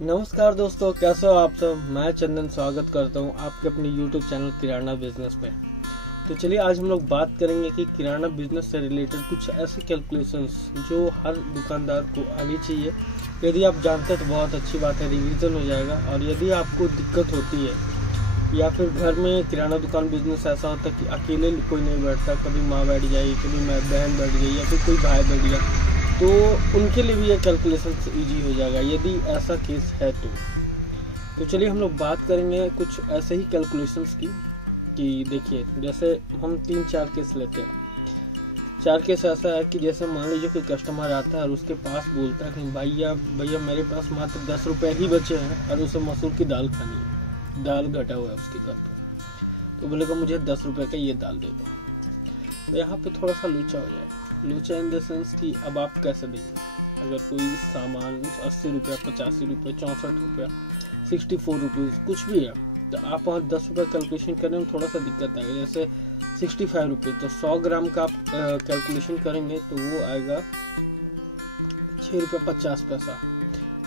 नमस्कार दोस्तों, कैसे हो आप सब। मैं चंदन स्वागत करता हूं आपके अपने YouTube चैनल किराना बिजनेस में। तो चलिए आज हम लोग बात करेंगे कि किराना बिजनेस से रिलेटेड कुछ ऐसे कैलकुलेशंस जो हर दुकानदार को आनी चाहिए। यदि आप जानते हैं तो बहुत अच्छी बात है, रिवीजन हो जाएगा। और यदि आपको दिक्कत होती है या फिर घर में किराना दुकान बिजनेस ऐसा होता है कि अकेले कोई नहीं बैठता, कभी माँ बैठ जाएगी, कभी बहन बैठ गई या फिर कोई भाई बैठ गया, तो उनके लिए भी ये कैलकुलेशन इजी हो जाएगा यदि ऐसा केस है तो चलिए हम लोग बात करेंगे कुछ ऐसे ही कैलकुलेशंस की। कि देखिए, जैसे हम 3-4 केस लेते हैं। 4 केस ऐसा है कि जैसे मान लीजिए कोई कस्टमर आता है और उसके पास बोलता है कि भैया मेरे पास मात्र 10 रुपये ही बचे हैं और उसे मसूर की दाल खानी है, दाल घटा हुआ है उसके घर पर। तो बोलेगा मुझे 10 रुपये का ये दाल दे दो। तो यहाँ पे थोड़ा सा लूचा हो जाएगा। लूचा इन द सेंस कि अब आप कैसे देंगे। अगर कोई सामान 80 रुपया, 85 रुपये, 64 रुपया, 64 रुपीज़ कुछ भी है, तो आप वहाँ 10 रुपये कैलकुलेशन करने में थोड़ा सा दिक्कत आएगा। जैसे 65 रुपये, तो 100 ग्राम का आप कैलकुलेशन करेंगे तो वो आएगा 6 रुपये 50 पैसा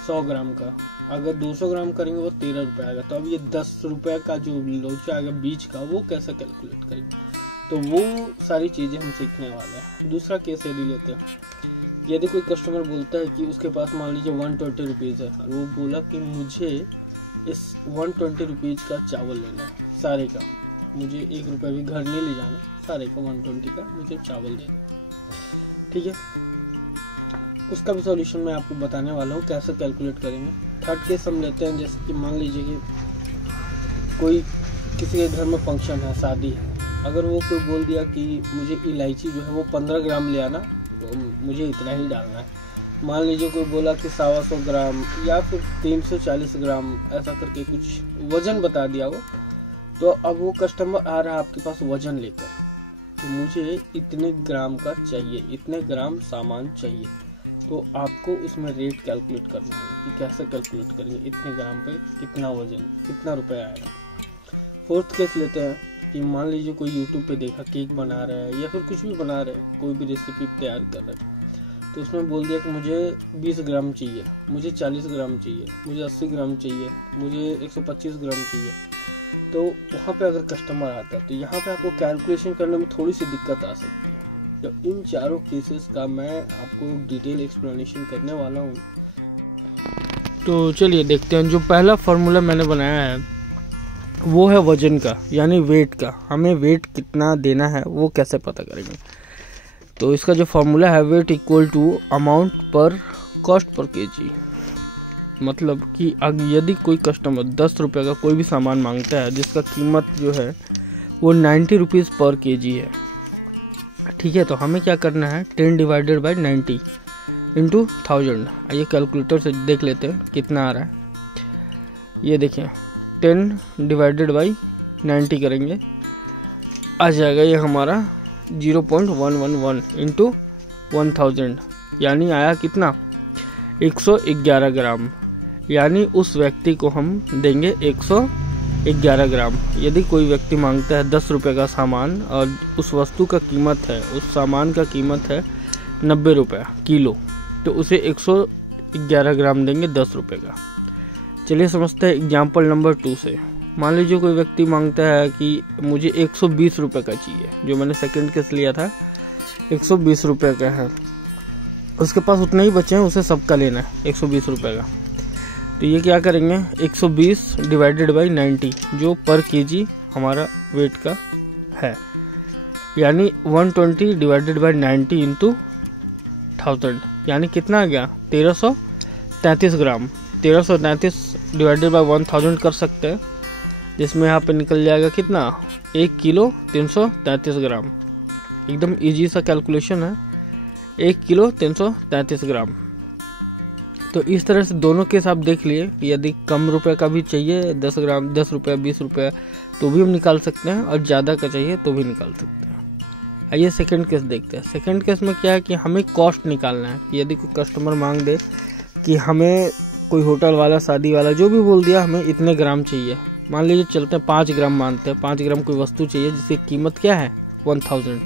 100 ग्राम का। अगर 200 ग्राम करेंगे वो 13 रुपये आएगा। तो अब ये 10 रुपये का जो लोचा आएगा बीच का, वो कैसे कैलकुलेट करेंगे, तो वो सारी चीज़ें हम सीखने वाले हैं। दूसरा केस यदि लेते हैं, यदि कोई कस्टमर बोलता है कि उसके पास मान लीजिए 120 रुपीज़ है और वो बोला कि मुझे इस 120 रुपीज़ का चावल लेना है सारे का, मुझे 1 रुपया भी घर नहीं ले जाना, सारे का 120 का मुझे चावल दे दो। ठीक है, उसका भी सॉल्यूशन मैं आपको बताने वाला हूँ कैसे कैलकुलेट करेंगे। थर्ड केस हम लेते हैं, जैसे कि मान लीजिए कि कोई किसी के घर में फंक्शन है, शादी है। अगर वो कोई बोल दिया कि मुझे इलायची जो है वो 15 ग्राम ले आना, तो मुझे इतना ही डालना है। मान लीजिए कोई बोला कि 125 ग्राम या फिर 340 ग्राम, ऐसा करके कुछ वजन बता दिया वो। तो अब वो कस्टमर आ रहा है आपके पास वजन लेकर, तो मुझे इतने ग्राम का चाहिए, इतने ग्राम सामान चाहिए। तो आपको उसमें रेट कैलकुलेट करना होगा कि कैसे कैलकुलेट करेंगे, इतने ग्राम पे कितना वजन, कितना रुपया आएगा। फोर्थ केस लेते हैं कि मान लीजिए कोई YouTube पे देखा केक बना रहा है या फिर कुछ भी बना रहे हैं, कोई भी रेसिपी तैयार कर रहा है, तो उसमें बोल दिया कि मुझे 20 ग्राम चाहिए, मुझे 40 ग्राम चाहिए, मुझे 80 ग्राम चाहिए, मुझे 125 ग्राम चाहिए। तो वहाँ पे अगर कस्टमर आता है तो यहाँ पे आपको कैलकुलेशन करने में थोड़ी सी दिक्कत आ सकती है। तो इन चारों केसेस का मैं आपको डिटेल एक्सप्लेनेशन करने वाला हूँ। तो चलिए देखते हैं। जो पहला फार्मूला मैंने बनाया है वो है वजन का, यानी वेट का। हमें वेट कितना देना है वो कैसे पता करेंगे। तो इसका जो फार्मूला है, वेट इक्वल टू अमाउंट पर कॉस्ट पर केजी। मतलब कि यदि कोई कस्टमर 10 रुपये का कोई भी सामान मांगता है जिसका कीमत जो है वो 90 रुपीज़ पर केजी है, ठीक है, तो हमें क्या करना है, 10 डिवाइडेड बाई 90 इंटू 1000। आइए कैलकुलेटर से देख लेते हैं कितना आ रहा है। ये देखिए, 10 डिवाइडेड बाई 90 करेंगे, आ जाएगा ये हमारा 0.111 इंटू 1000, यानी आया कितना, 111 ग्राम। यानी उस व्यक्ति को हम देंगे 111 ग्राम। यदि कोई व्यक्ति मांगता है 10 रुपये का सामान और उस वस्तु का कीमत है, उस सामान का कीमत है 90 रुपये किलो, तो उसे 111 ग्राम देंगे 10 रुपये का। चलिए समझते हैं एग्जाम्पल नंबर 2 से। मान लीजिए कोई व्यक्ति मांगता है कि मुझे 120 रुपये का चाहिए, जो मैंने सेकंड केस लिया था 120 रुपये का है, उसके पास उतने ही बचे हैं, उसे सबका लेना है 120 रुपये का। तो ये क्या करेंगे, 120 डिवाइडेड बाई 90 जो पर केजी हमारा वेट का है, यानी 120 डिवाइडेड बाई 90 इंटू 1000, यानी कितना आ गया, 1333 ग्राम। 1333 डिवाइडेड बाई 1000 कर सकते हैं, जिसमें यहाँ पे निकल जाएगा कितना, 1 किलो 333 ग्राम। एकदम इजी सा कैलकुलेशन है, 1 किलो 333 ग्राम। तो इस तरह से दोनों केस आप देख लिए कि यदि कम रुपए का भी चाहिए, 10 ग्राम, 10 रुपये, 20 रुपये, तो भी हम निकाल सकते हैं, और ज़्यादा का चाहिए तो भी निकाल सकते हैं। आइए सेकंड केस देखते हैं। सेकंड केस में क्या है कि हमें कॉस्ट निकालना है। यदि कोई कस्टमर मांग दे कि हमें कोई होटल वाला, शादी वाला, जो भी बोल दिया हमें इतने ग्राम चाहिए, मान लीजिए चलते हैं 5 ग्राम मानते हैं, 5 ग्राम कोई वस्तु चाहिए जिसकी कीमत क्या है 1000,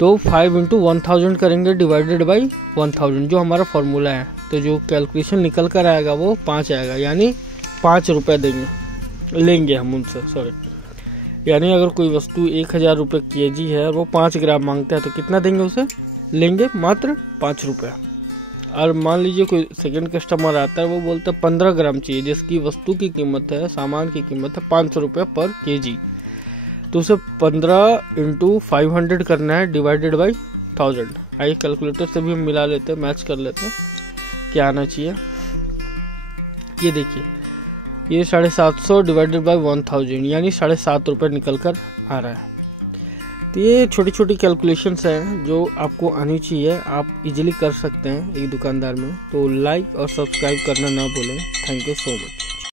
तो 5 इंटू 1000 करेंगे डिवाइडेड बाई 1000, जो हमारा फॉर्मूला है। तो जो कैलकुलेशन निकल कर आएगा वो 5 आएगा, यानी 5 रुपये लेंगे हम उनसे, सॉरी। यानी अगर कोई वस्तु 1000 रुपये kg है और वो 5 ग्राम मांगता है तो कितना देंगे उसे? लेंगे मात्र 5 रुपये। और मान लीजिए कोई सेकंड कस्टमर आता है, वो बोलता है 15 ग्राम चाहिए, जिसकी वस्तु की कीमत है, सामान की कीमत है 500 रुपये पर kg, तो उसे 15 × 500 करना है डिवाइडेड बाई 1000। आइए कैलकुलेटर से भी हम मिला लेते हैं, मैच कर लेते हैं क्या आना चाहिए। ये देखिए, ये 750 डिवाइडेड बाई 1000 यानी 7.5 रुपये निकल कर आ रहा है। तो ये छोटी छोटी कैलकुलेशंस हैं जो आपको आनी चाहिए, आप इजीली कर सकते हैं एक दुकानदार में। तो लाइक और सब्सक्राइब करना ना भूलें। Thank you so much.